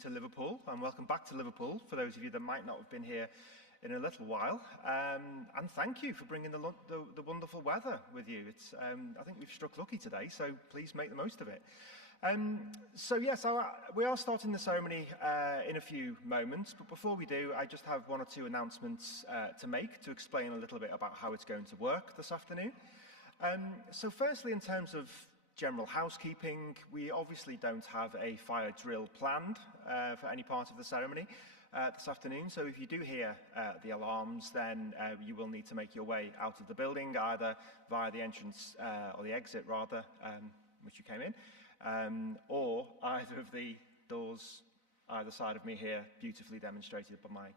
to Liverpool, and welcome back to Liverpool for those of you that might not have been here in a little while. And thank you for bringing the wonderful weather with you. I think we've struck lucky today, so please make the most of it. We are starting the ceremony in a few moments, but before we do, I just have one or two announcements to make to explain a little bit about how it's going to work this afternoon. So firstly, in terms of general housekeeping, we obviously don't have a fire drill planned for any part of the ceremony this afternoon. So if you do hear the alarms, then you will need to make your way out of the building, either via the entrance or the exit rather, which you came in, or either of the doors either side of me here, beautifully demonstrated by my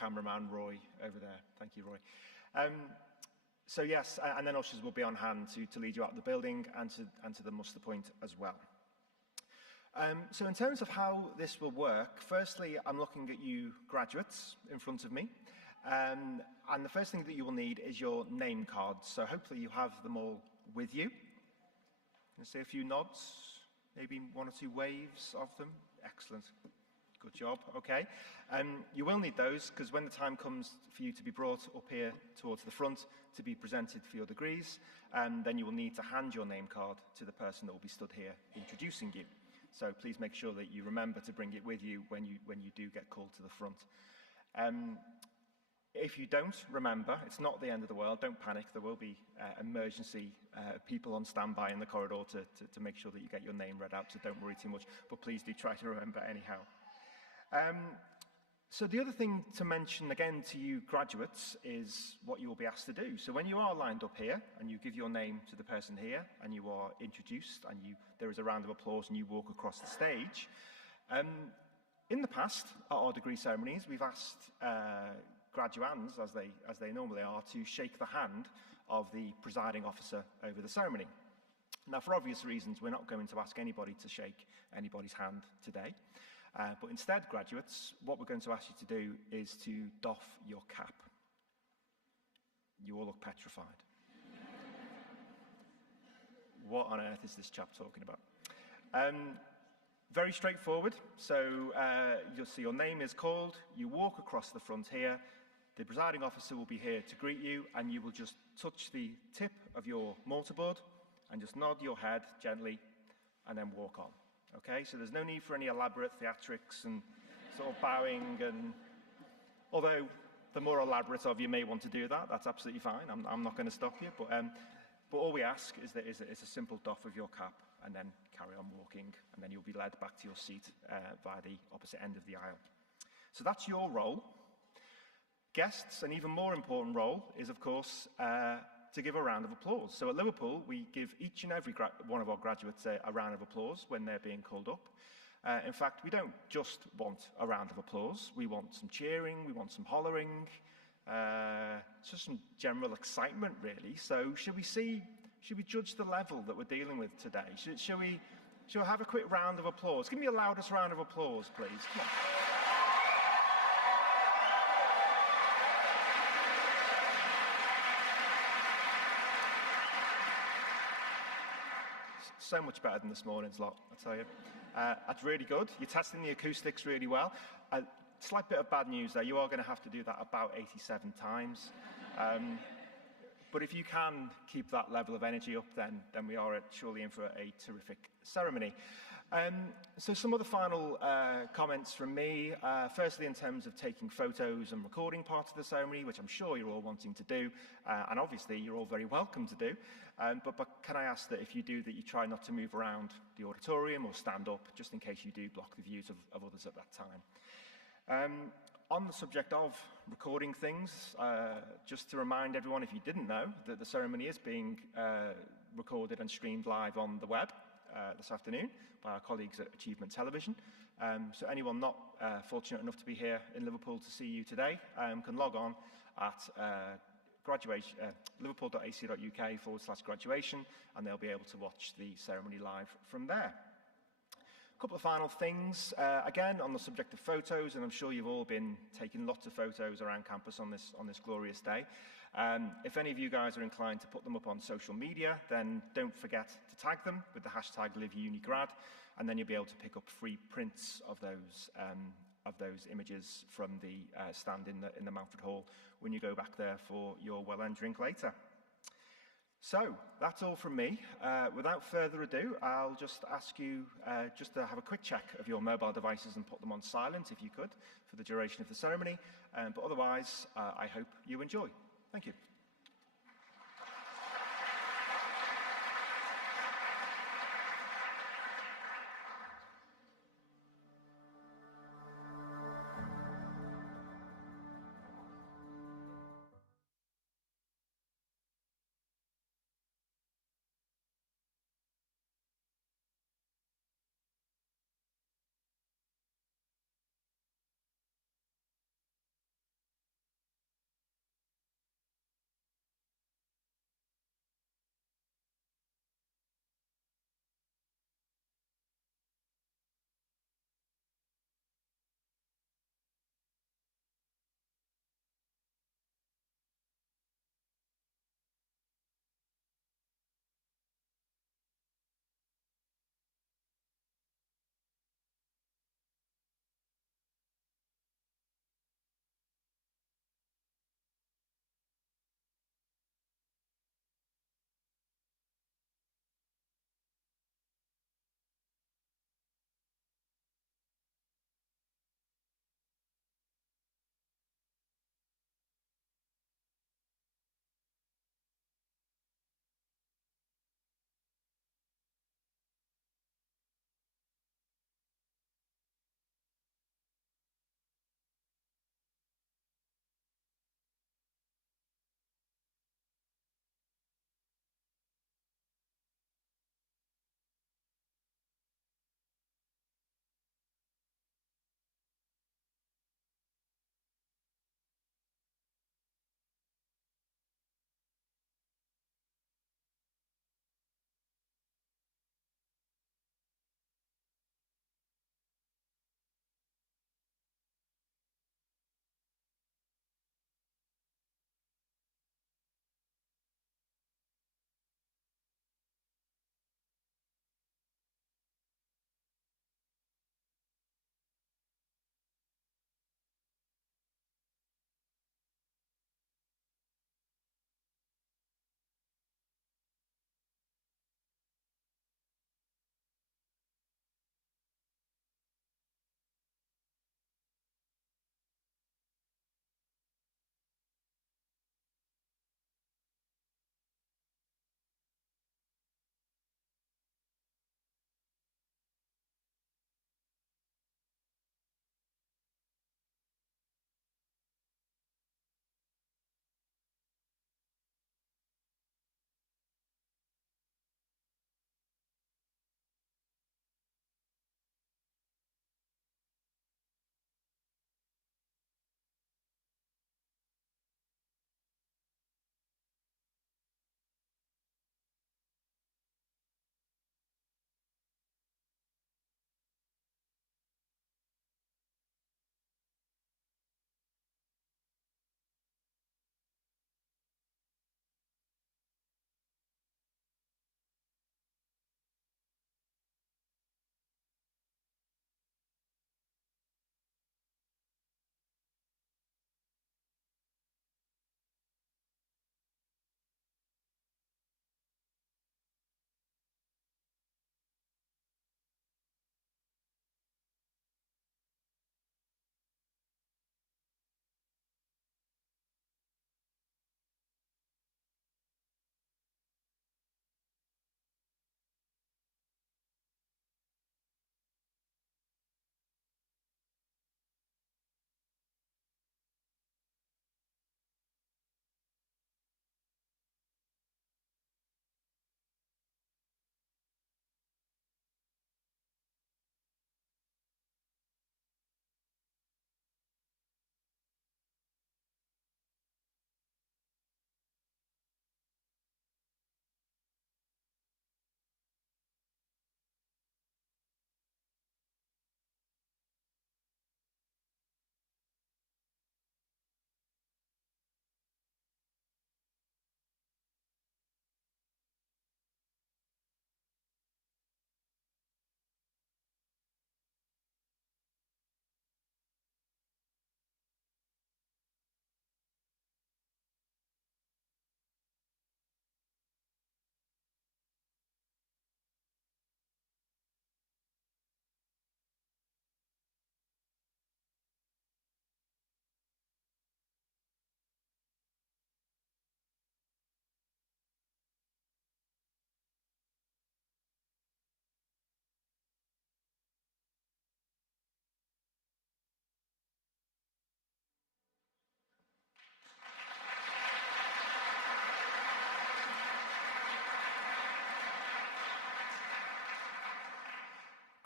cameraman Roy over there. Thank you, Roy. So yes, and then ushers will be on hand to lead you out of the building and to the muster point as well. So in terms of how this will work, firstly, I'm looking at you graduates in front of me. And the first thing that you will need is your name cards. So hopefully you have them all with you. Can I see a few nods, maybe one or two waves of them? Excellent. Good job, okay. You will need those because when the time comes for you to be brought up here towards the front to be presented for your degrees, then you will need to hand your name card to the person that will be stood here introducing you. So please make sure that you remember to bring it with you when you do get called to the front. If you don't remember, it's not the end of the world, don't panic, there will be emergency people on standby in the corridor to make sure that you get your name read out, so don't worry too much, but please do try to remember anyhow. So the other thing to mention again to you graduates is what you will be asked to do. So when you are lined up here and you give your name to the person here and you are introduced and there is a round of applause and you walk across the stage, in the past at our degree ceremonies we've asked graduands, as they normally are, to shake the hand of the presiding officer over the ceremony. Now for obvious reasons we're not going to ask anybody to shake anybody's hand today. But instead, graduates, what we're going to ask you to do is to doff your cap. You all look petrified. What on earth is this chap talking about? Very straightforward. So you'll see your name is called, you walk across the front here, the presiding officer will be here to greet you, and you will just touch the tip of your mortarboard and just nod your head gently and then walk on. Okay, so there's no need for any elaborate theatrics and sort of bowing, and although the more elaborate of you may want to do that, that's absolutely fine. I'm not going to stop you, but all we ask is that it's a simple doff of your cap and then carry on walking, and then you'll be led back to your seat via the opposite end of the aisle. So that's your role. Guests, an even more important role, is of course to give a round of applause. So at Liverpool, we give each and every one of our graduates a round of applause when they're being called up. In fact, we don't just want a round of applause. We want some cheering, we want some hollering, just some general excitement, really. So should we judge the level that we're dealing with today? Shall we have a quick round of applause? Give me the loudest round of applause, please. Come on. So much better than this morning's lot, I tell you. That's really good. You're testing the acoustics really well. Slight bit of bad news there. You are going to have to do that about 87 times. But if you can keep that level of energy up, then we are surely in for a terrific ceremony. So some of the final comments from me. Firstly, in terms of taking photos and recording part of the ceremony, which I'm sure you're all wanting to do, and obviously you're all very welcome to do. But can I ask that if you do, that you try not to move around the auditorium or stand up, just in case you do block the views of others at that time. On the subject of recording things, just to remind everyone, if you didn't know, that the ceremony is being recorded and streamed live on the web this afternoon by our colleagues at Achievement Television. So anyone not fortunate enough to be here in Liverpool to see you today can log on at liverpool.ac.uk/graduation, and they'll be able to watch the ceremony live from there. A couple of final things, again on the subject of photos, and I'm sure you've all been taking lots of photos around campus on this glorious day. If any of you guys are inclined to put them up on social media, then don't forget to tag them with the hashtag LiveUniGrad, and then you'll be able to pick up free prints of those images from the stand in the Mountford Hall when you go back there for your well-earned drink later. So that's all from me. Without further ado, I'll just ask you just to have a quick check of your mobile devices and put them on silent if you could for the duration of the ceremony. But otherwise, I hope you enjoy. Thank you.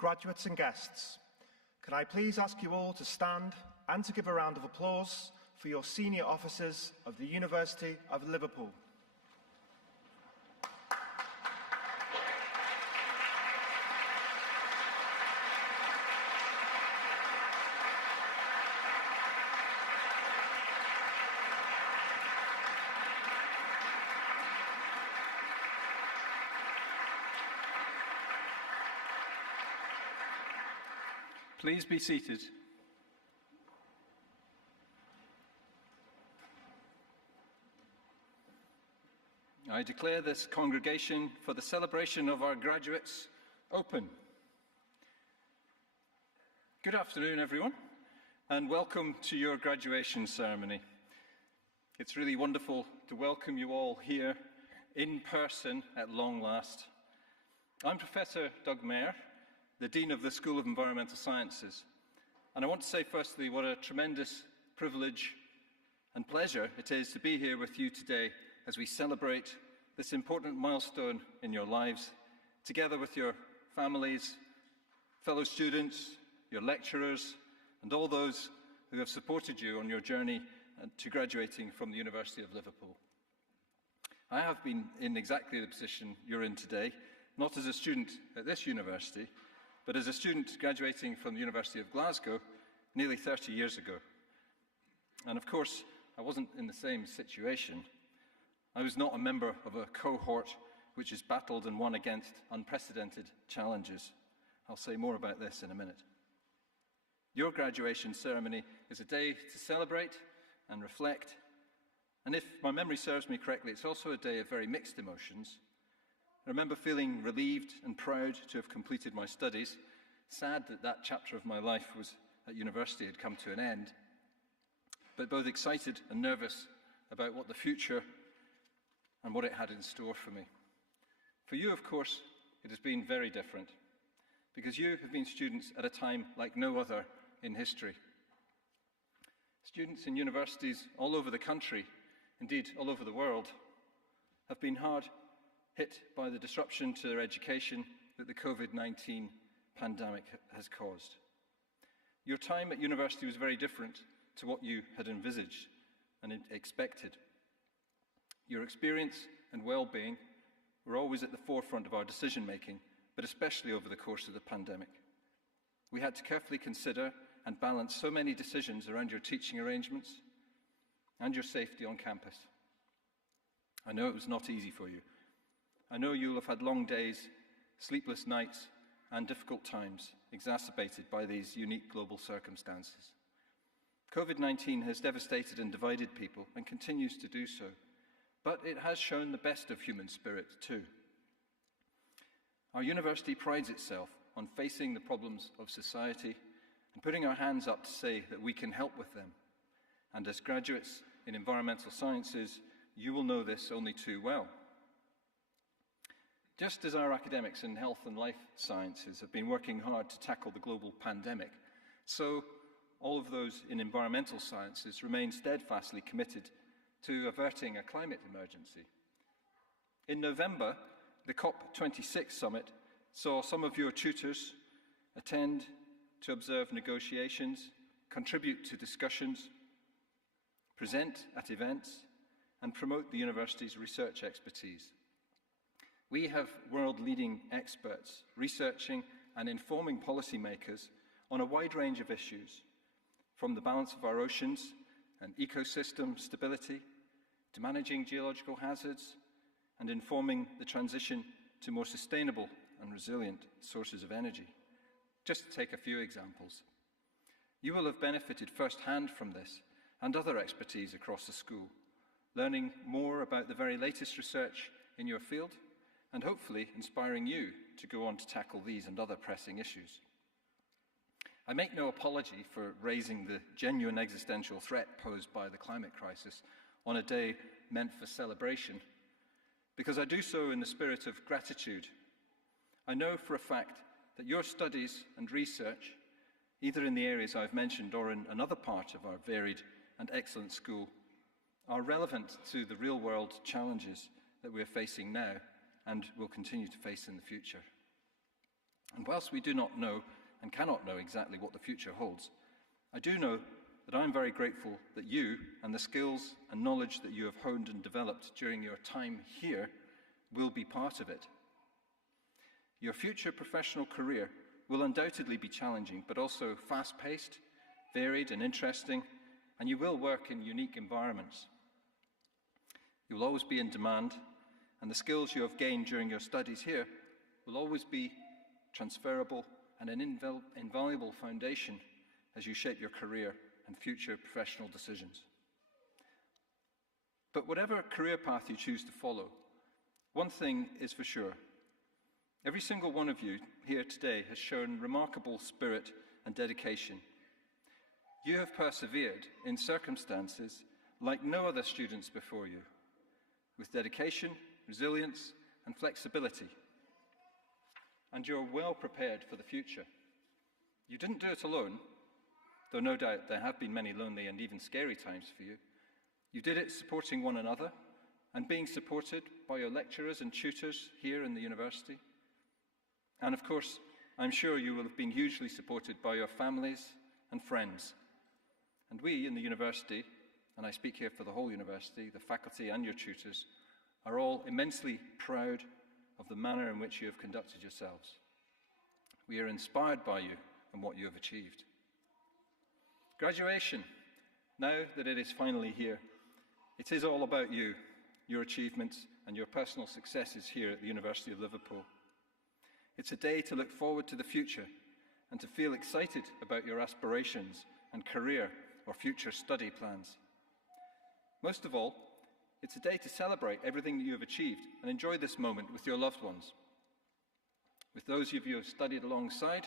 graduates and guests, can I please ask you all to stand and to give a round of applause for your senior officers of the University of Liverpool. Please be seated. I declare this congregation for the celebration of our graduates open. Good afternoon, everyone, and welcome to your graduation ceremony. It's really wonderful to welcome you all here in person at long last. I'm Professor Doug Mayer, the Dean of the School of Environmental Sciences. And I want to say firstly what a tremendous privilege and pleasure it is to be here with you today as we celebrate this important milestone in your lives, together with your families, fellow students, your lecturers, and all those who have supported you on your journey to graduating from the University of Liverpool. I have been in exactly the position you're in today, not as a student at this university, but as a student graduating from the University of Glasgow nearly 30 years ago. And of course, I wasn't in the same situation. I was not a member of a cohort which has battled and won against unprecedented challenges. I'll say more about this in a minute. Your graduation ceremony is a day to celebrate and reflect. And if my memory serves me correctly, it's also a day of very mixed emotions. I remember feeling relieved and proud to have completed my studies, sad that that chapter of my life at university had come to an end, but both excited and nervous about what the future and what it had in store for me. For you, of course, it has been very different, because you have been students at a time like no other in history. Students in universities all over the country, indeed all over the world, have been hard hit by the disruption to their education that the COVID-19 pandemic has caused. Your time at university was very different to what you had envisaged and expected. Your experience and well-being were always at the forefront of our decision-making, but especially over the course of the pandemic. We had to carefully consider and balance so many decisions around your teaching arrangements and your safety on campus. I know it was not easy for you. I know you'll have had long days, sleepless nights, and difficult times exacerbated by these unique global circumstances. COVID-19 has devastated and divided people and continues to do so, but it has shown the best of human spirit too. Our university prides itself on facing the problems of society and putting our hands up to say that we can help with them. And as graduates in environmental sciences, you will know this only too well. Just as our academics in health and life sciences have been working hard to tackle the global pandemic, so all of those in environmental sciences remain steadfastly committed to averting a climate emergency. In November, the COP26 summit saw some of your tutors attend to observe negotiations, contribute to discussions, present at events, and promote the university's research expertise. We have world-leading experts researching and informing policymakers on a wide range of issues, from the balance of our oceans and ecosystem stability, to managing geological hazards and informing the transition to more sustainable and resilient sources of energy. Just to take a few examples. You will have benefited firsthand from this and other expertise across the school, learning more about the very latest research in your field and hopefully inspiring you to go on to tackle these and other pressing issues. I make no apology for raising the genuine existential threat posed by the climate crisis on a day meant for celebration, because I do so in the spirit of gratitude. I know for a fact that your studies and research, either in the areas I've mentioned or in another part of our varied and excellent school, are relevant to the real-world challenges that we're facing now and will continue to face in the future. And whilst we do not know and cannot know exactly what the future holds, I do know that I'm very grateful that you and the skills and knowledge that you have honed and developed during your time here will be part of it. Your future professional career will undoubtedly be challenging, but also fast-paced, varied and interesting, and you will work in unique environments. You will always be in demand, and the skills you have gained during your studies here will always be transferable and an invaluable foundation as you shape your career and future professional decisions. But whatever career path you choose to follow, one thing is for sure. Every single one of you here today has shown remarkable spirit and dedication. You have persevered in circumstances like no other students before you, with dedication, resilience, and flexibility. And you're well prepared for the future. You didn't do it alone, though no doubt there have been many lonely and even scary times for you. You did it supporting one another and being supported by your lecturers and tutors here in the university. And of course, I'm sure you will have been hugely supported by your families and friends. And we in the university, and I speak here for the whole university, the faculty and your tutors, are all immensely proud of the manner in which you have conducted yourselves. We are inspired by you and what you have achieved. Graduation, now that it is finally here, it is all about you, your achievements and your personal successes here at the University of Liverpool. It's a day to look forward to the future and to feel excited about your aspirations and career or future study plans. Most of all, it's a day to celebrate everything that you have achieved and enjoy this moment with your loved ones, with those of you who have studied alongside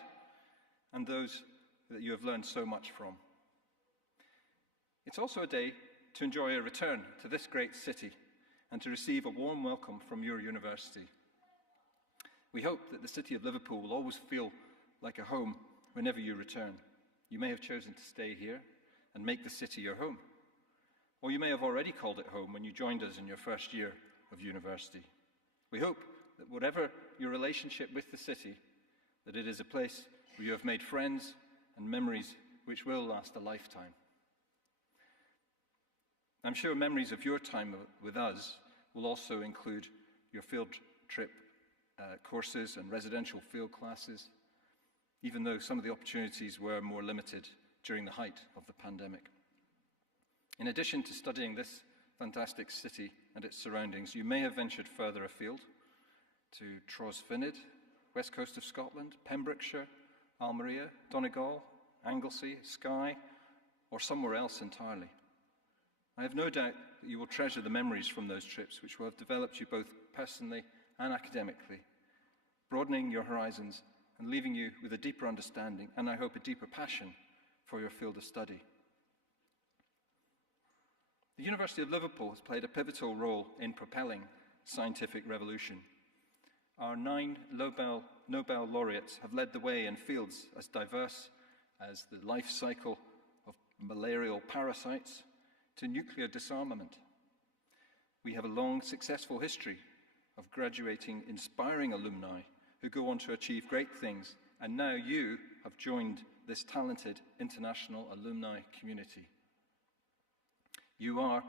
and those that you have learned so much from. It's also a day to enjoy a return to this great city and to receive a warm welcome from your university. We hope that the city of Liverpool will always feel like a home whenever you return. You may have chosen to stay here and make the city your home. Or you may have already called it home when you joined us in your first year of university. We hope that whatever your relationship with the city, that it is a place where you have made friends and memories which will last a lifetime. I'm sure memories of your time with us will also include your field trip courses and residential field classes, even though some of the opportunities were more limited during the height of the pandemic. In addition to studying this fantastic city and its surroundings, you may have ventured further afield to Tros-Fynydd, west coast of Scotland, Pembrokeshire, Almeria, Donegal, Anglesey, Skye, or somewhere else entirely. I have no doubt that you will treasure the memories from those trips, which will have developed you both personally and academically, broadening your horizons and leaving you with a deeper understanding and, I hope, a deeper passion for your field of study. The University of Liverpool has played a pivotal role in propelling scientific revolution. Our 9 Nobel laureates have led the way in fields as diverse as the life cycle of malarial parasites to nuclear disarmament. We have a long, successful history of graduating, inspiring alumni who go on to achieve great things, and now you have joined this talented international alumni community. You are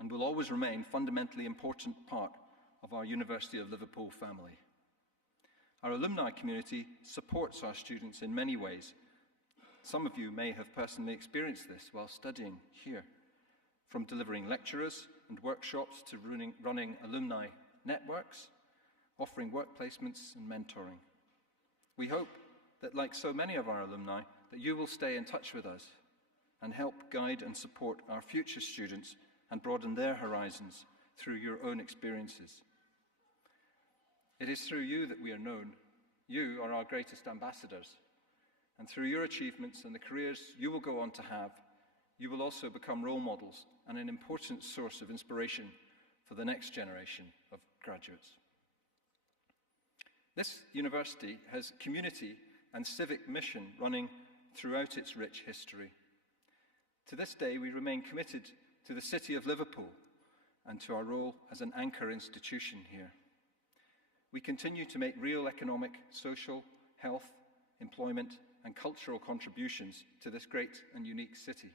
and will always remain a fundamentally important part of our University of Liverpool family. Our alumni community supports our students in many ways. Some of you may have personally experienced this while studying here, from delivering lectures and workshops to running alumni networks, offering work placements and mentoring. We hope that, like so many of our alumni, that you will stay in touch with us and help guide and support our future students and broaden their horizons through your own experiences. It is through you that we are known. You are our greatest ambassadors. And through your achievements and the careers you will go on to have, you will also become role models and an important source of inspiration for the next generation of graduates. This university has community and civic mission running throughout its rich history. To this day, we remain committed to the city of Liverpool and to our role as an anchor institution here. We continue to make real economic, social, health, employment, and cultural contributions to this great and unique city.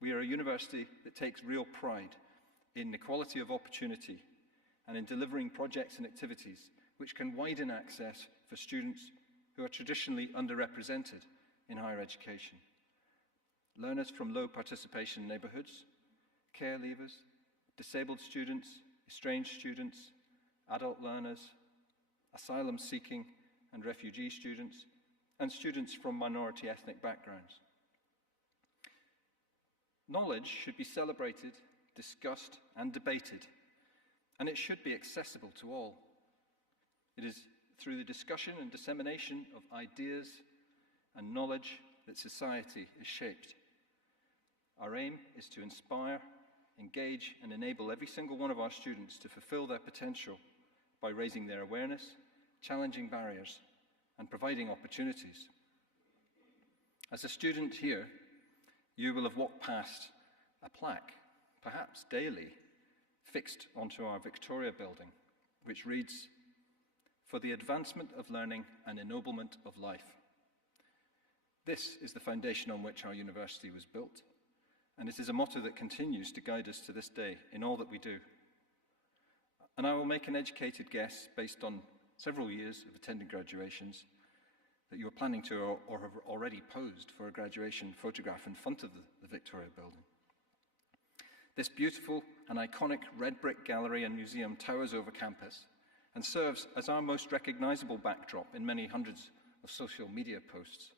We are a university that takes real pride in equality of opportunity and in delivering projects and activities which can widen access for students who are traditionally underrepresented in higher education. Learners from low participation neighbourhoods, care leavers, disabled students, estranged students, adult learners, asylum-seeking and refugee students, and students from minority ethnic backgrounds. Knowledge should be celebrated, discussed, and debated, and it should be accessible to all. It is through the discussion and dissemination of ideas and knowledge that society is shaped. Our aim is to inspire, engage, and enable every single one of our students to fulfill their potential by raising their awareness, challenging barriers, and providing opportunities. As a student here, you will have walked past a plaque, perhaps daily, fixed onto our Victoria building, which reads, "For the advancement of learning and ennoblement of life." This is the foundation on which our university was built, and it is a motto that continues to guide us to this day in all that we do. And I will make an educated guess, based on several years of attending graduations, that you are planning to or have already posed for a graduation photograph in front of the Victoria building. This beautiful and iconic red brick gallery and museum towers over campus and serves as our most recognisable backdrop in many hundreds of social media posts.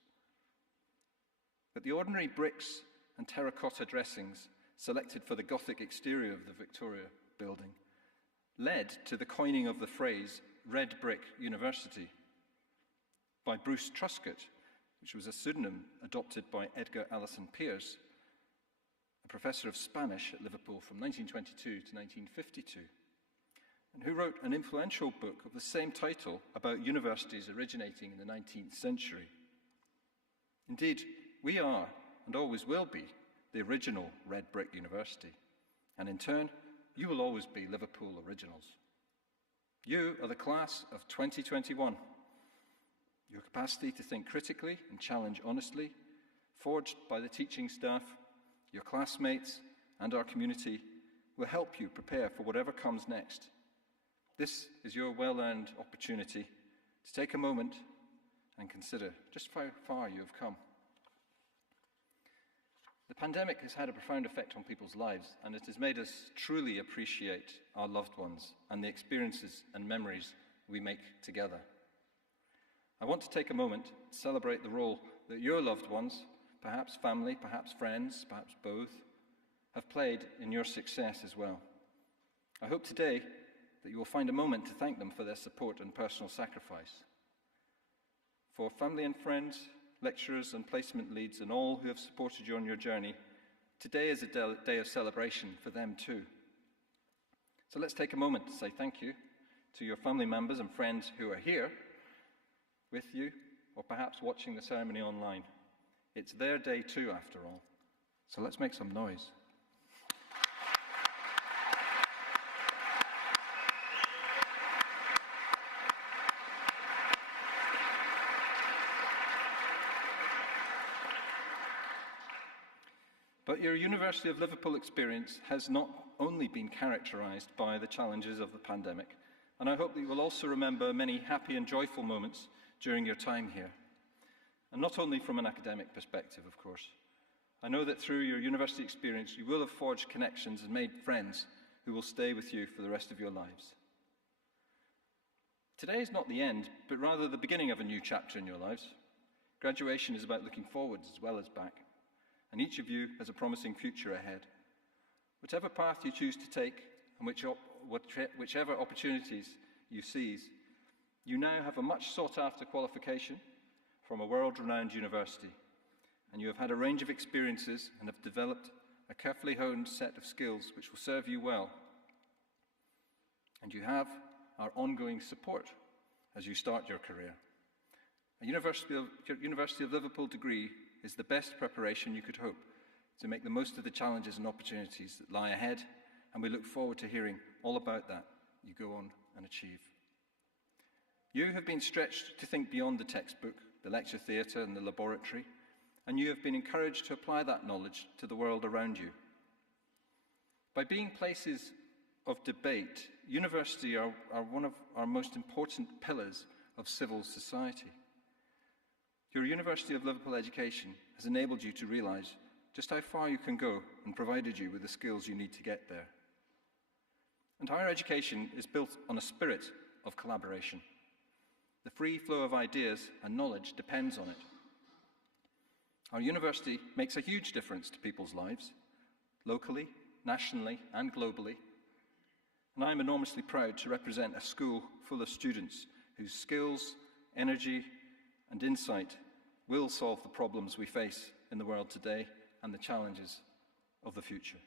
But the ordinary bricks and terracotta dressings selected for the Gothic exterior of the Victoria building led to the coining of the phrase "Red Brick University" by Bruce Truscott, which was a pseudonym adopted by Edgar Allan Pierce, a professor of Spanish at Liverpool from 1922 to 1952, and who wrote an influential book of the same title about universities originating in the 19th century. Indeed, we are, and always will be, the original Red Brick University, and in turn, you will always be Liverpool originals. You are the class of 2021. Your capacity to think critically and challenge honestly, forged by the teaching staff, your classmates, and our community, will help you prepare for whatever comes next. This is your well-earned opportunity to take a moment and consider just how far you have come. The pandemic has had a profound effect on people's lives, and it has made us truly appreciate our loved ones and the experiences and memories we make together. I want to take a moment to celebrate the role that your loved ones, perhaps family, perhaps friends, perhaps both, have played in your success as well. I hope today that you will find a moment to thank them for their support and personal sacrifice. For family and friends, lecturers and placement leads, and all who have supported you on your journey, today is a day of celebration for them too. So let's take a moment to say thank you to your family members and friends who are here with you, or perhaps watching the ceremony online. It's their day too, after all. So let's make some noise. But your University of Liverpool experience has not only been characterised by the challenges of the pandemic, and I hope that you will also remember many happy and joyful moments during your time here. And not only from an academic perspective, of course. I know that through your university experience, you will have forged connections and made friends who will stay with you for the rest of your lives. Today is not the end, but rather the beginning of a new chapter in your lives. Graduation is about looking forwards as well as back, and each of you has a promising future ahead. Whatever path you choose to take, and whichever opportunities you seize, you now have a much sought-after qualification from a world-renowned university, and you have had a range of experiences and have developed a carefully honed set of skills which will serve you well. And you have our ongoing support as you start your career. A University of Liverpool degree is the best preparation you could hope to make the most of the challenges and opportunities that lie ahead, and we look forward to hearing all about that you go on and achieve. You have been stretched to think beyond the textbook, the lecture theatre and the laboratory, and you have been encouraged to apply that knowledge to the world around you. By being places of debate, universities are one of our most important pillars of civil society. Your University of Liverpool education has enabled you to realise just how far you can go and provided you with the skills you need to get there. And higher education is built on a spirit of collaboration. The free flow of ideas and knowledge depends on it. Our university makes a huge difference to people's lives, locally, nationally, and globally. And I'm enormously proud to represent a school full of students whose skills, energy, and insight will solve the problems we face in the world today and the challenges of the future.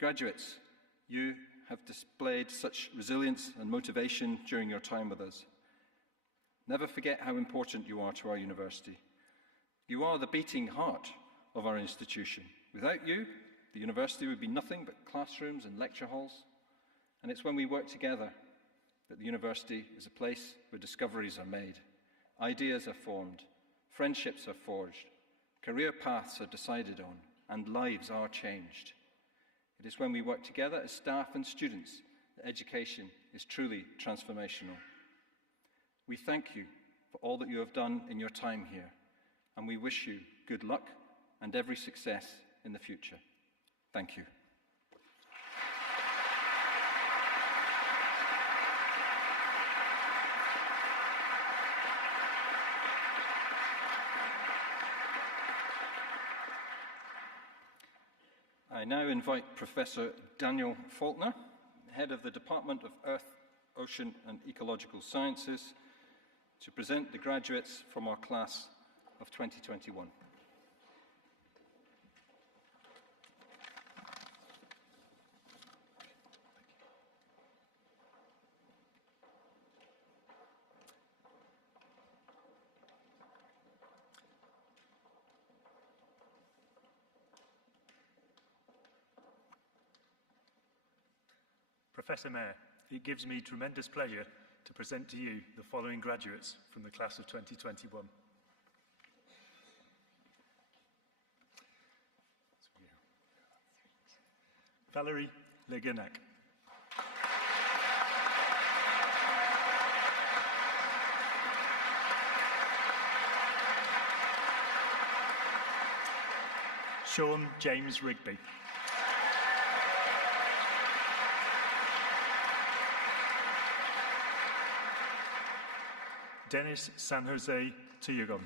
Graduates, you have displayed such resilience and motivation during your time with us. Never forget how important you are to our university. You are the beating heart of our institution. Without you, the university would be nothing but classrooms and lecture halls. And it's when we work together that the university is a place where discoveries are made, ideas are formed, friendships are forged, career paths are decided on, and lives are changed. It is when we work together as staff and students that education is truly transformational. We thank you for all that you have done in your time here, and we wish you good luck and every success in the future. Thank you. I now invite Professor Daniel Faulkner, Head of the Department of Earth, Ocean and Ecological Sciences, to present the graduates from our class of 2021. Professor Mayor, it gives me tremendous pleasure to present to you the following graduates from the class of 2021. Valerie Leguenac. Sean James Rigby. Dennis San Jose Tuyagon.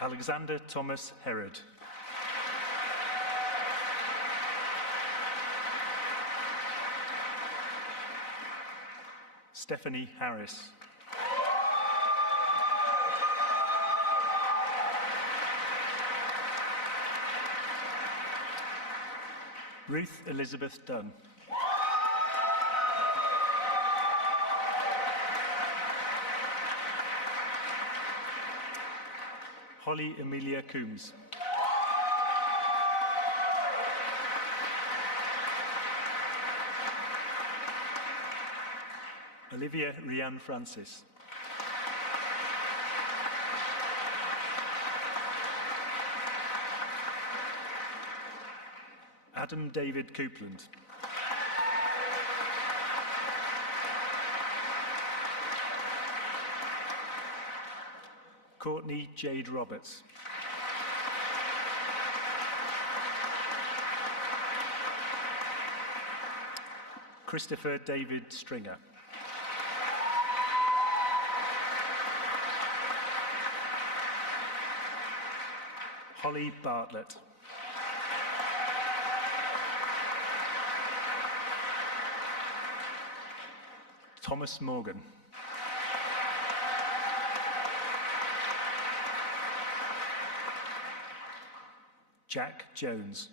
Alexander Thomas Herod. Stephanie Harris. Ruth Elizabeth Dunn. Holly Amelia Coombs. Olivia Rianne Francis. Adam David Coupland. Courtney Jade Roberts. Christopher David Stringer. Holly Bartlett. Thomas Morgan. Jack Jones.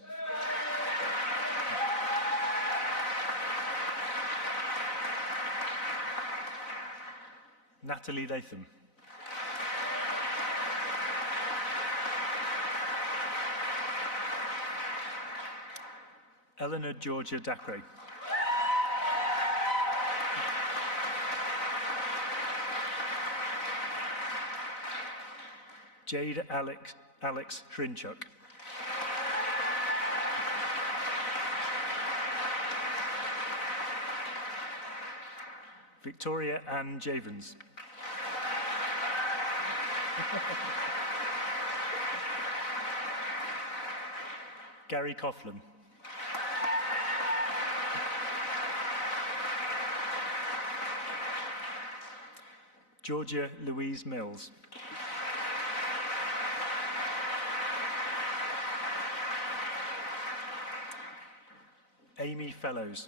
Natalie Latham. Eleanor Georgia Dacre. Jade Alex Hrinchuk. Victoria Ann Javens. Gary Coughlin. Georgia Louise Mills. Amy Fellows.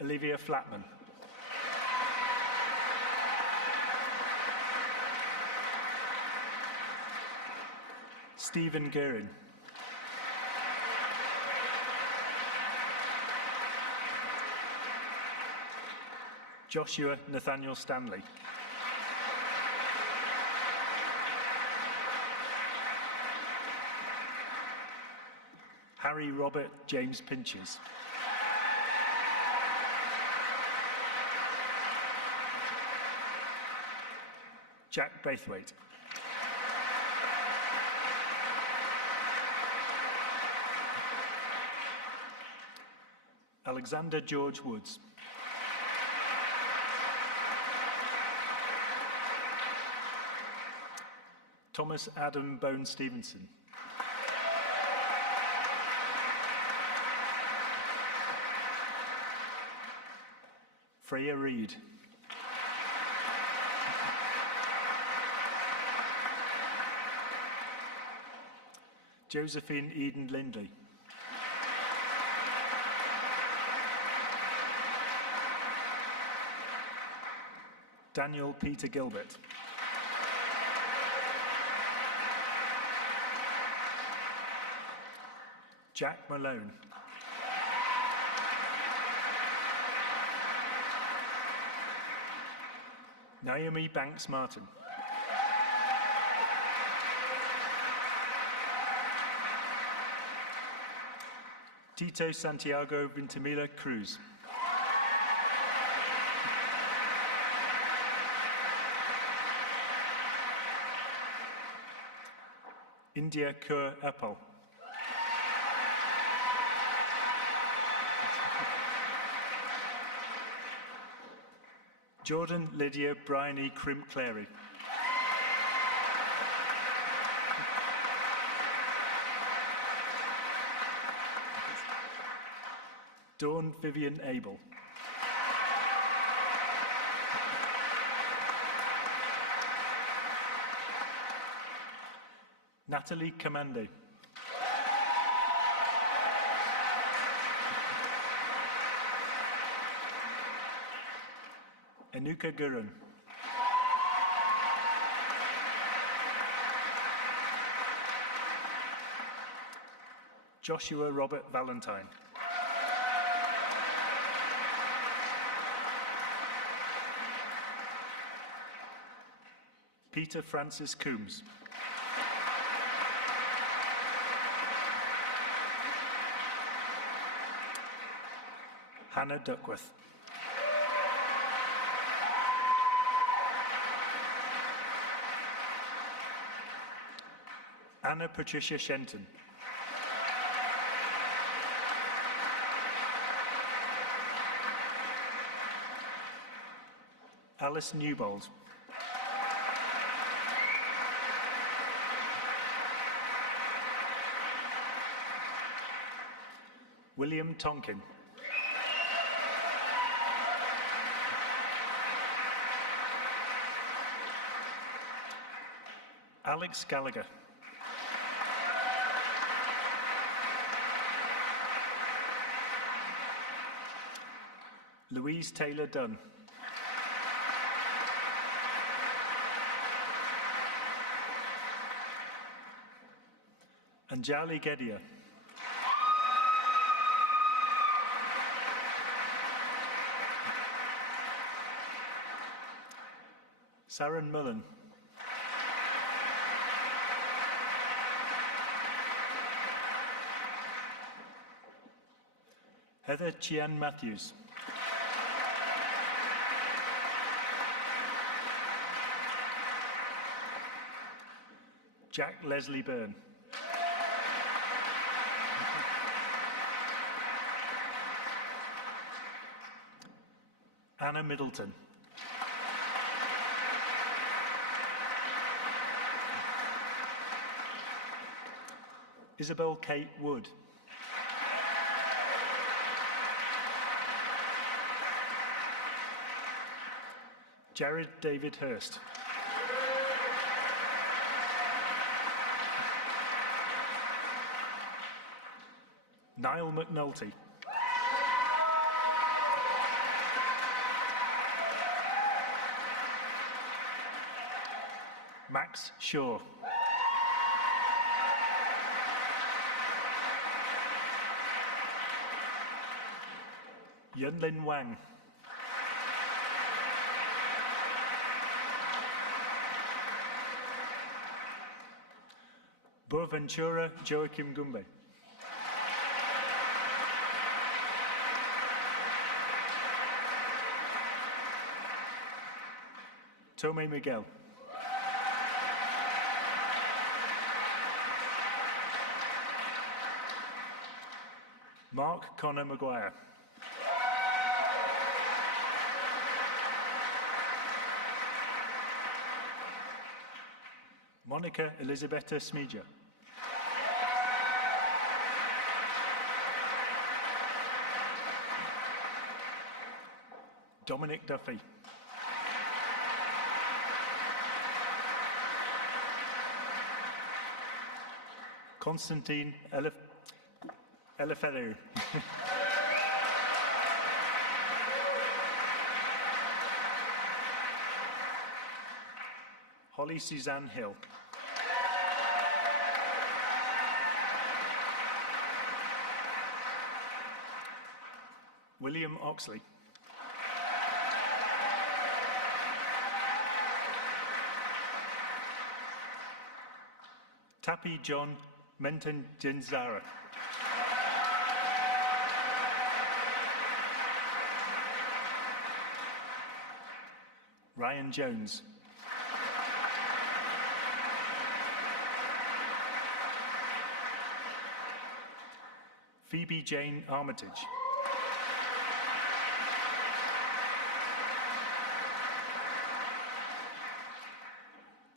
Olivia Flatman. Stephen Guerin. Joshua Nathaniel Stanley. Harry Robert James Pinches. Jack Braithwaite. Alexander George Woods. Thomas Adam Bone Stevenson. Freya Reid. Josephine Eden Lindley. Daniel Peter Gilbert. Jack Malone. Naomi Banks Martin. Tito Santiago Vintimilla Cruz. India Kaur Appal. Jordan Lydia Bryony Crimp Clary. Dawn Vivian Abel. Natalie Kamande. Anuka Gurun. Joshua Robert Valentine. Peter Francis Coombs. Hannah Duckworth. Anna Patricia Shenton. Alice Newbold. William Tonkin. Alex Gallagher. Louise Taylor Dunn. Anjali Gedia. Saren Mullen. Heather Chian Matthews. Jack Leslie Byrne. Anna Middleton. Isabel Kate Wood. Jared David Hurst. Niall McNulty. Max Shaw. Yunlin Wang. Boaventura Joachim Gumbe. Tome Miguel. Mark Connor Maguire. Monica Elisabetta Smeja. Dominic Duffy. Constantine Elefelu. Holly Suzanne Hill. William Oxley. Tapi John Menton Genzara. Ryan Jones. Phoebe Jane Armitage.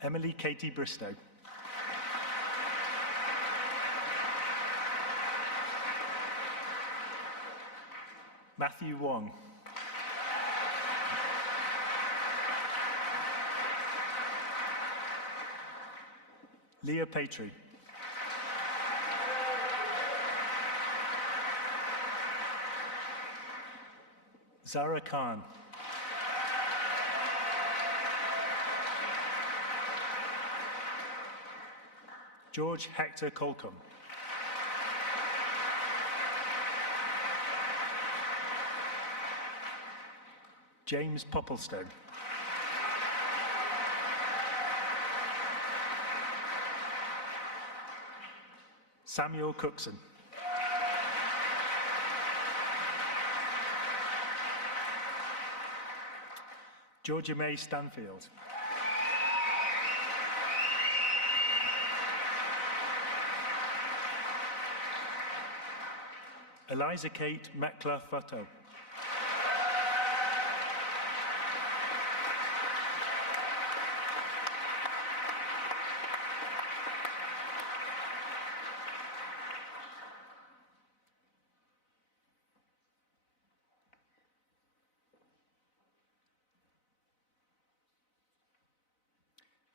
Emily Katie Bristow. Matthew Wong. Leah Patry. Zara Khan. George Hector Colcom. James Popplestone. Samuel Cookson. Georgia May Stanfield. Eliza Kate Metcalf-Fatto.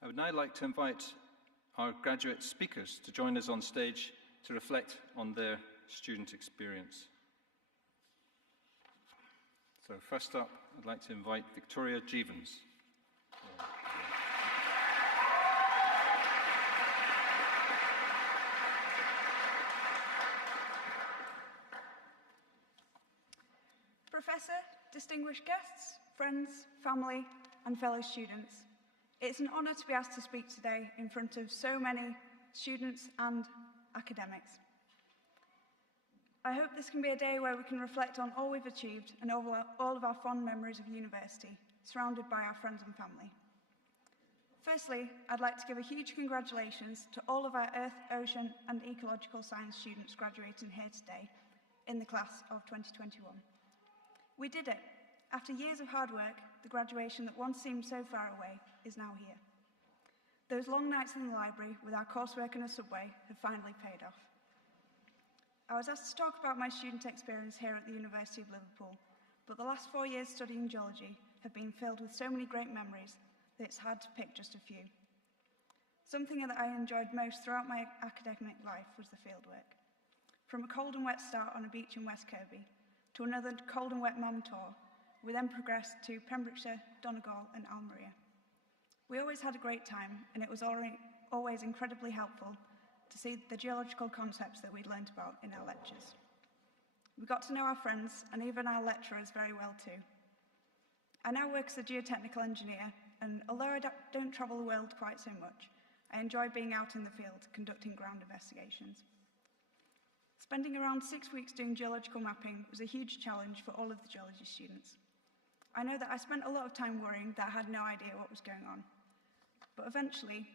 I would now like to invite our graduate speakers to join us on stage to reflect on their student experience. So first up, I'd like to invite Victoria Jeevens. Professor, distinguished guests, friends, family, and fellow students, it's an honour to be asked to speak today in front of so many students and academics. I hope this can be a day where we can reflect on all we've achieved and all of our fond memories of university, surrounded by our friends and family. Firstly, I'd like to give a huge congratulations to all of our Earth, Ocean and Ecological Science students graduating here today in the class of 2021. We did it. After years of hard work, the graduation that once seemed so far away is now here. Those long nights in the library with our coursework in a subway have finally paid off. I was asked to talk about my student experience here at the University of Liverpool, but the last 4 years studying geology have been filled with so many great memories that it's hard to pick just a few. Something that I enjoyed most throughout my academic life was the fieldwork. From a cold and wet start on a beach in West Kirby to another cold and wet mom tour, we then progressed to Pembrokeshire, Donegal and Almeria. We always had a great time, and it was always incredibly helpful to see the geological concepts that we'd learned about in our lectures. We got to know our friends and even our lecturers very well too. I now work as a geotechnical engineer, and although I don't travel the world quite so much, I enjoy being out in the field conducting ground investigations. Spending around 6 weeks doing geological mapping was a huge challenge for all of the geology students. I know that I spent a lot of time worrying that I had no idea what was going on, but eventually,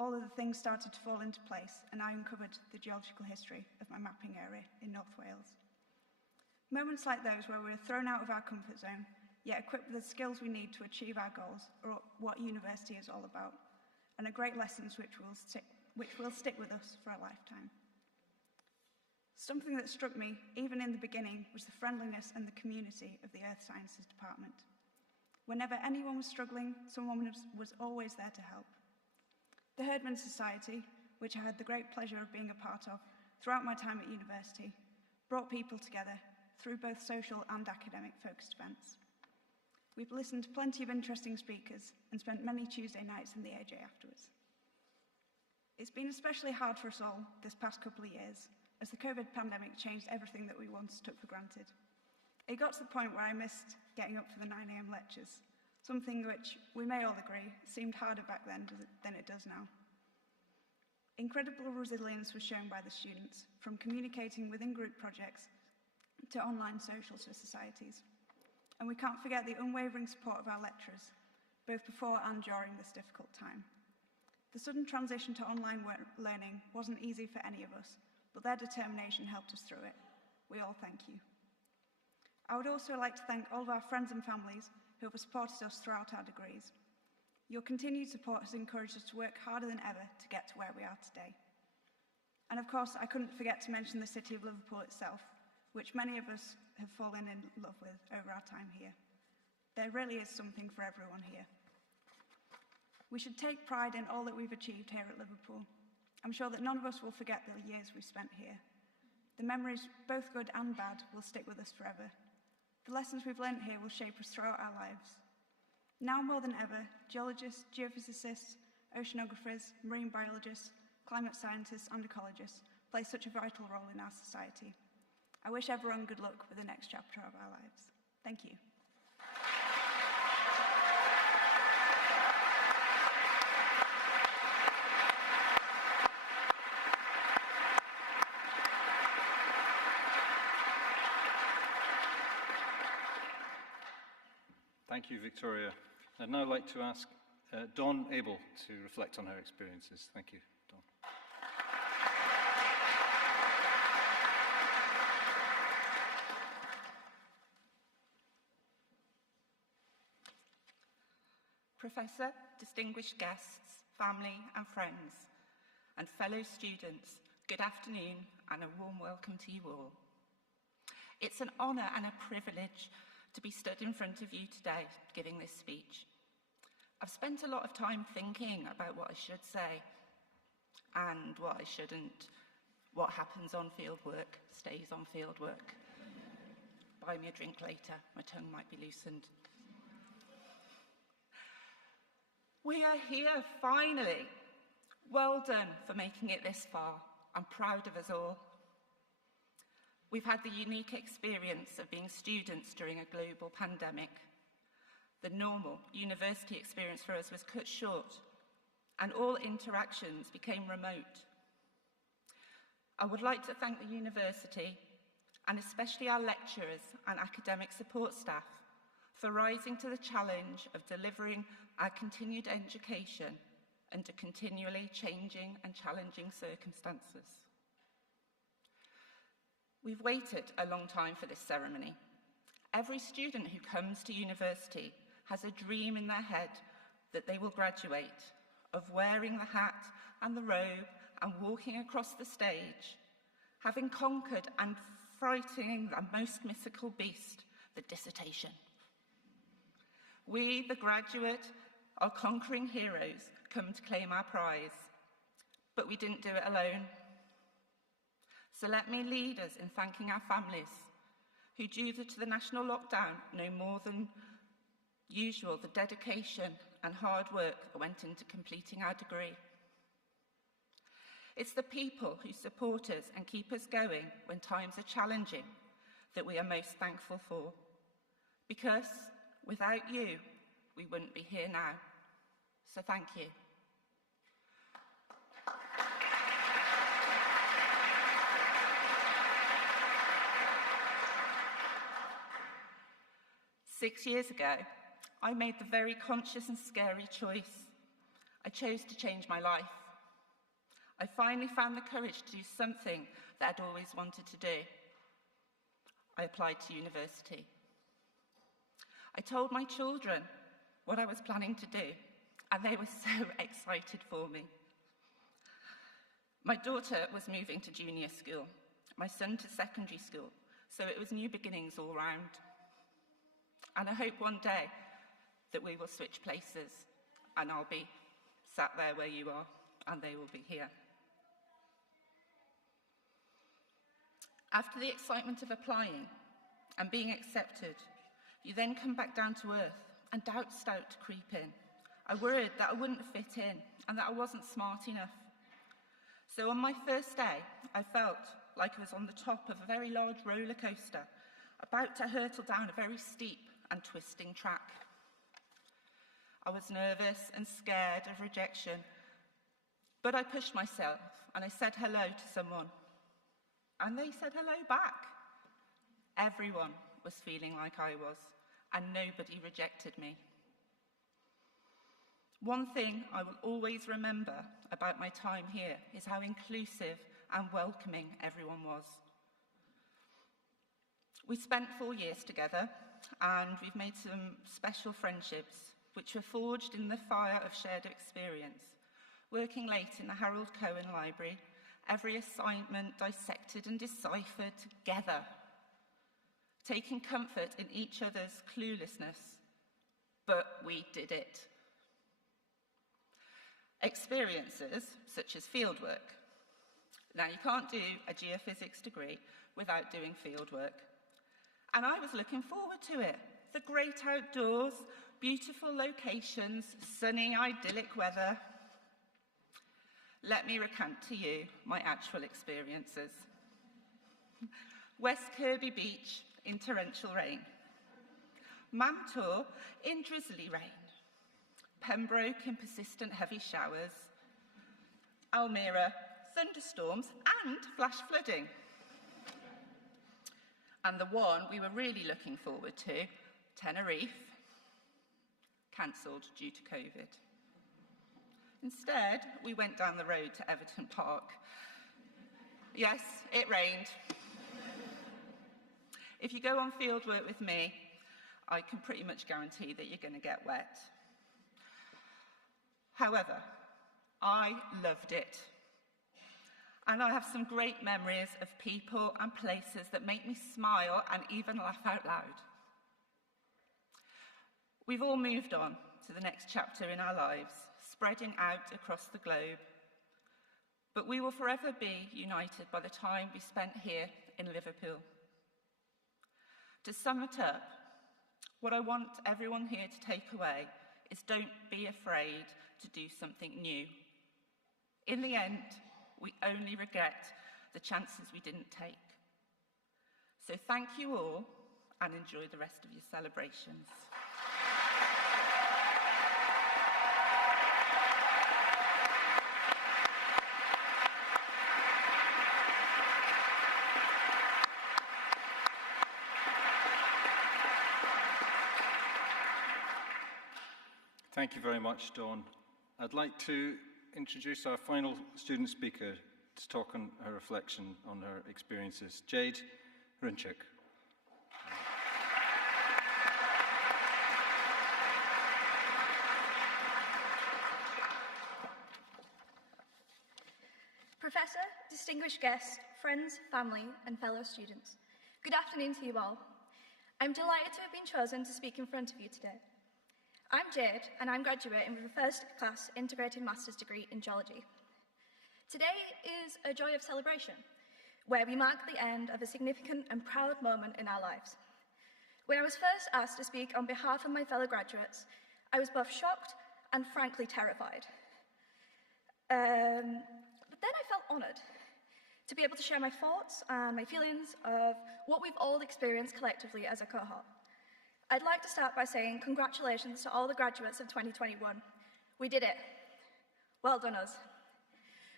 all of the things started to fall into place, and I uncovered the geological history of my mapping area in North Wales. Moments like those where we're thrown out of our comfort zone, yet equipped with the skills we need to achieve our goals, are what university is all about, and are great lessons which will stick with us for a lifetime. Something that struck me, even in the beginning, was the friendliness and the community of the Earth Sciences department. Whenever anyone was struggling, someone was always there to help. The Herdman Society, which I had the great pleasure of being a part of throughout my time at university, brought people together through both social and academic-focused events. We've listened to plenty of interesting speakers and spent many Tuesday nights in the AJ afterwards. It's been especially hard for us all this past couple of years, as the COVID pandemic changed everything that we once took for granted. It got to the point where I missed getting up for the 9 AM lectures, something which, we may all agree, seemed harder back then than it does now. Incredible resilience was shown by the students, from communicating within group projects to online social societies. And we can't forget the unwavering support of our lecturers, both before and during this difficult time. The sudden transition to online learning wasn't easy for any of us, but their determination helped us through it. We all thank you. I would also like to thank all of our friends and families who have supported us throughout our degrees. Your continued support has encouraged us to work harder than ever to get to where we are today. And of course, I couldn't forget to mention the city of Liverpool itself, which many of us have fallen in love with over our time here. There really is something for everyone here. We should take pride in all that we've achieved here at Liverpool. I'm sure that none of us will forget the years we've spent here. The memories, both good and bad, will stick with us forever. The lessons we've learned here will shape us throughout our lives. Now more than ever, geologists, geophysicists, oceanographers, marine biologists, climate scientists and ecologists play such a vital role in our society. I wish everyone good luck with the next chapter of our lives. Thank you. Thank you, Victoria. I'd now like to ask Dawn Abel to reflect on her experiences. Thank you, Dawn. Professor, distinguished guests, family and friends, and fellow students, good afternoon and a warm welcome to you all. It's an honour and a privilege to be stood in front of you today giving this speech. I've spent a lot of time thinking about what I should say and what I shouldn't. What happens on field work stays on field work. Buy me a drink later, my tongue might be loosened. We are here finally. Well done for making it this far. I'm proud of us all. We've had the unique experience of being students during a global pandemic. The normal university experience for us was cut short, and all interactions became remote. I would like to thank the university and especially our lecturers and academic support staff for rising to the challenge of delivering our continued education under continually changing and challenging circumstances. We've waited a long time for this ceremony. Every student who comes to university has a dream in their head that they will graduate, of wearing the hat and the robe and walking across the stage, having conquered and frightening the most mythical beast, the dissertation. We, the graduate, our conquering heroes, come to claim our prize, but we didn't do it alone. So let me lead us in thanking our families, who due to the national lockdown know more than usual the dedication and hard work that went into completing our degree. It's the people who support us and keep us going when times are challenging that we are most thankful for, because without you, we wouldn't be here now. So thank you. Six years ago, I made the very conscious and scary choice. I chose to change my life. I finally found the courage to do something that I'd always wanted to do. I applied to university. I told my children what I was planning to do, and they were so excited for me. My daughter was moving to junior school, my son to secondary school, so it was new beginnings all round. And I hope one day that we will switch places and I'll be sat there where you are and they will be here. After the excitement of applying and being accepted, you then come back down to earth and doubts start to creep in. I worried that I wouldn't fit in and that I wasn't smart enough. So on my first day, I felt like I was on the top of a very large roller coaster, about to hurtle down a very steep and twisting track. I was nervous and scared of rejection, but I pushed myself and I said hello to someone, and they said hello back. Everyone was feeling like I was, and nobody rejected me. One thing I will always remember about my time here is how inclusive and welcoming everyone was. We spent 4 years together, and we've made some special friendships which were forged in the fire of shared experience, working late in the Harold Cohen Library, every assignment dissected and deciphered together, taking comfort in each other's cluelessness, but we did it. Experiences such as fieldwork. Now, you can't do a geophysics degree without doing fieldwork. And I was looking forward to it. The great outdoors, beautiful locations, sunny, idyllic weather. Let me recount to you my actual experiences. West Kirby Beach in torrential rain. Mamtor in drizzly rain. Pembroke in persistent heavy showers. Almira, thunderstorms and flash flooding. And the one we were really looking forward to, Tenerife, cancelled due to COVID. Instead, we went down the road to Everton Park. Yes, it rained. If you go on fieldwork with me, I can pretty much guarantee that you're going to get wet. However, I loved it. And I have some great memories of people and places that make me smile and even laugh out loud. We've all moved on to the next chapter in our lives, spreading out across the globe. But we will forever be united by the time we spent here in Liverpool. To sum it up, what I want everyone here to take away is don't be afraid to do something new. In the end, we only regret the chances we didn't take. So thank you all and enjoy the rest of your celebrations. Thank you very much, Dawn. I'd like to introduce our final student speaker to talk on her reflection on her experiences, Jade Runchuk. Professor, distinguished guests, friends, family, and fellow students, good afternoon to you all. I'm delighted to have been chosen to speak in front of you today. I'm Jade, and I'm graduating with a first-class integrated master's degree in geology. Today is a joy of celebration, where we mark the end of a significant and proud moment in our lives. When I was first asked to speak on behalf of my fellow graduates, I was both shocked and frankly terrified. But then I felt honoured to be able to share my thoughts and my feelings of what we've all experienced collectively as a cohort. I'd like to start by saying congratulations to all the graduates of 2021. We did it. Well done us.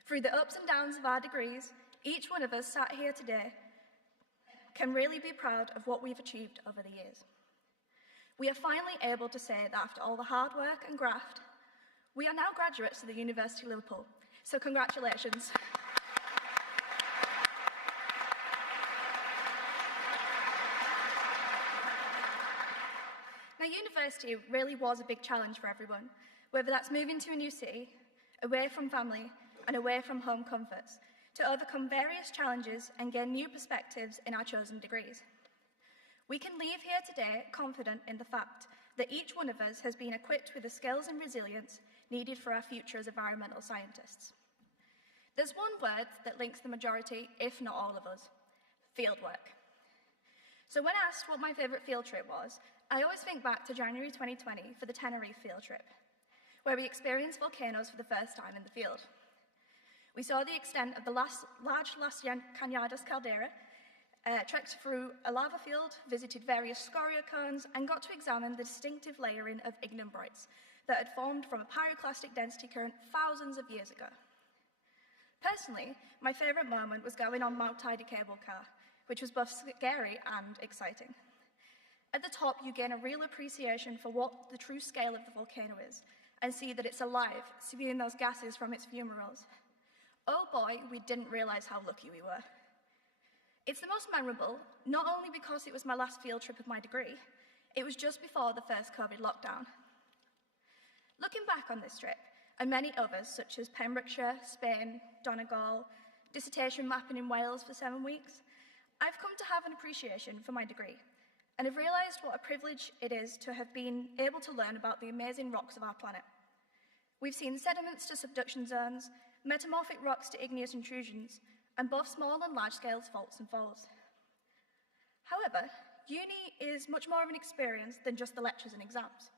Through the ups and downs of our degrees, each one of us sat here today can really be proud of what we've achieved over the years. We are finally able to say that after all the hard work and graft, we are now graduates of the University of Liverpool. So congratulations. Now, university really was a big challenge for everyone, whether that's moving to a new city, away from family, and away from home comforts, to overcome various challenges and gain new perspectives in our chosen degrees. We can leave here today confident in the fact that each one of us has been equipped with the skills and resilience needed for our future as environmental scientists. There's one word that links the majority, if not all of us: fieldwork. So when asked what my favourite field trip was, I always think back to January 2020 for the Tenerife field trip, where we experienced volcanoes for the first time in the field. We saw the extent of the large Las Cañadas caldera, trekked through a lava field, visited various scoria cones, and got to examine the distinctive layering of ignimbrites that had formed from a pyroclastic density current thousands of years ago. Personally, my favourite moment was going on Mount Tidy cable car, which was both scary and exciting. At the top, you gain a real appreciation for what the true scale of the volcano is, and see that it's alive, spewing those gases from its fumaroles. Oh boy, we didn't realise how lucky we were. It's the most memorable, not only because it was my last field trip of my degree, it was just before the first COVID lockdown. Looking back on this trip, and many others, such as Pembrokeshire, Spain, Donegal, dissertation mapping in Wales for 7 weeks, I've come to have an appreciation for my degree, and have realised what a privilege it is to have been able to learn about the amazing rocks of our planet. We've seen sediments to subduction zones, metamorphic rocks to igneous intrusions, and both small and large-scale faults and falls. However, uni is much more of an experience than just the lectures and exams.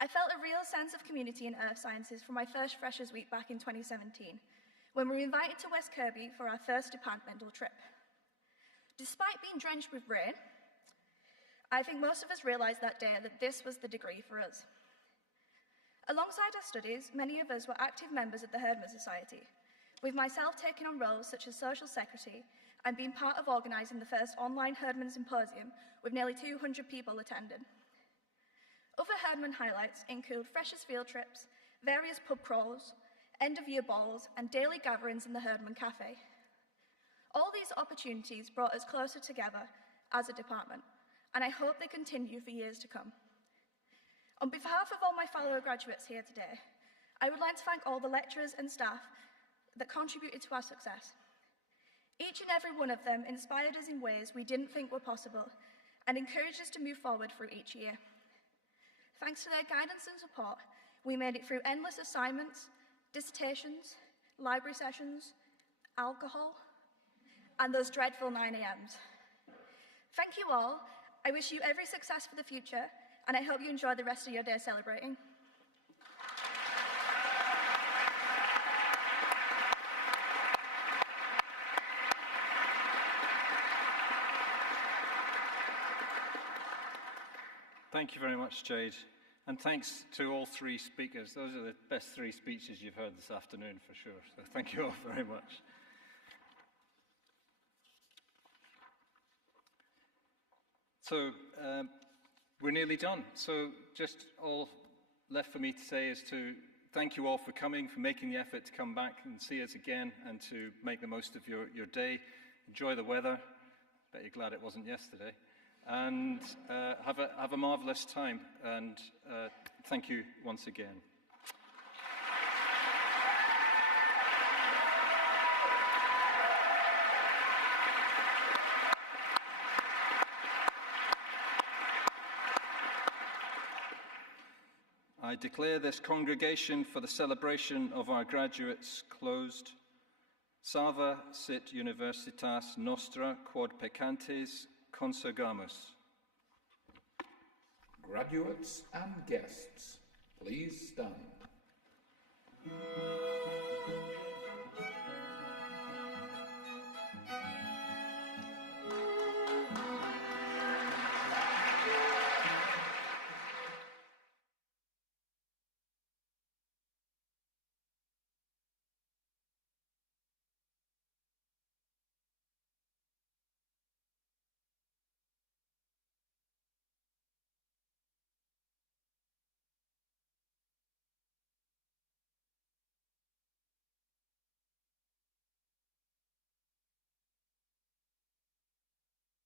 I felt a real sense of community in earth sciences from my first Freshers' Week back in 2017, when we were invited to West Kirby for our first departmental trip. Despite being drenched with rain, I think most of us realised that day that this was the degree for us. Alongside our studies, many of us were active members of the Herdman Society, with myself taking on roles such as social secretary and being part of organising the first online Herdman Symposium with nearly 200 people attending. Other Herdman highlights include Freshers' field trips, various pub crawls, end-of-year balls, and daily gatherings in the Herdman Cafe. All these opportunities brought us closer together as a department, and I hope they continue for years to come. On behalf of all my fellow graduates here today, I would like to thank all the lecturers and staff that contributed to our success. Each and every one of them inspired us in ways we didn't think were possible and encouraged us to move forward through each year. Thanks to their guidance and support, we made it through endless assignments, dissertations, library sessions, alcohol, and those dreadful 9 a.m.s. Thank you all. I wish you every success for the future, and I hope you enjoy the rest of your day celebrating. Thank you very much, Jade. And thanks to all three speakers. Those are the best three speeches you've heard this afternoon, for sure. So thank you all very much. So we're nearly done. So just all left for me to say is to thank you all for coming, for making the effort to come back and see us again, and to make the most of your day. Enjoy the weather. Bet you're glad it wasn't yesterday. And have a marvellous time. And thank you once again. I declare this congregation for the celebration of our graduates closed. Salva sit universitas nostra quod peccantes consurgamus. Graduates and guests, please stand.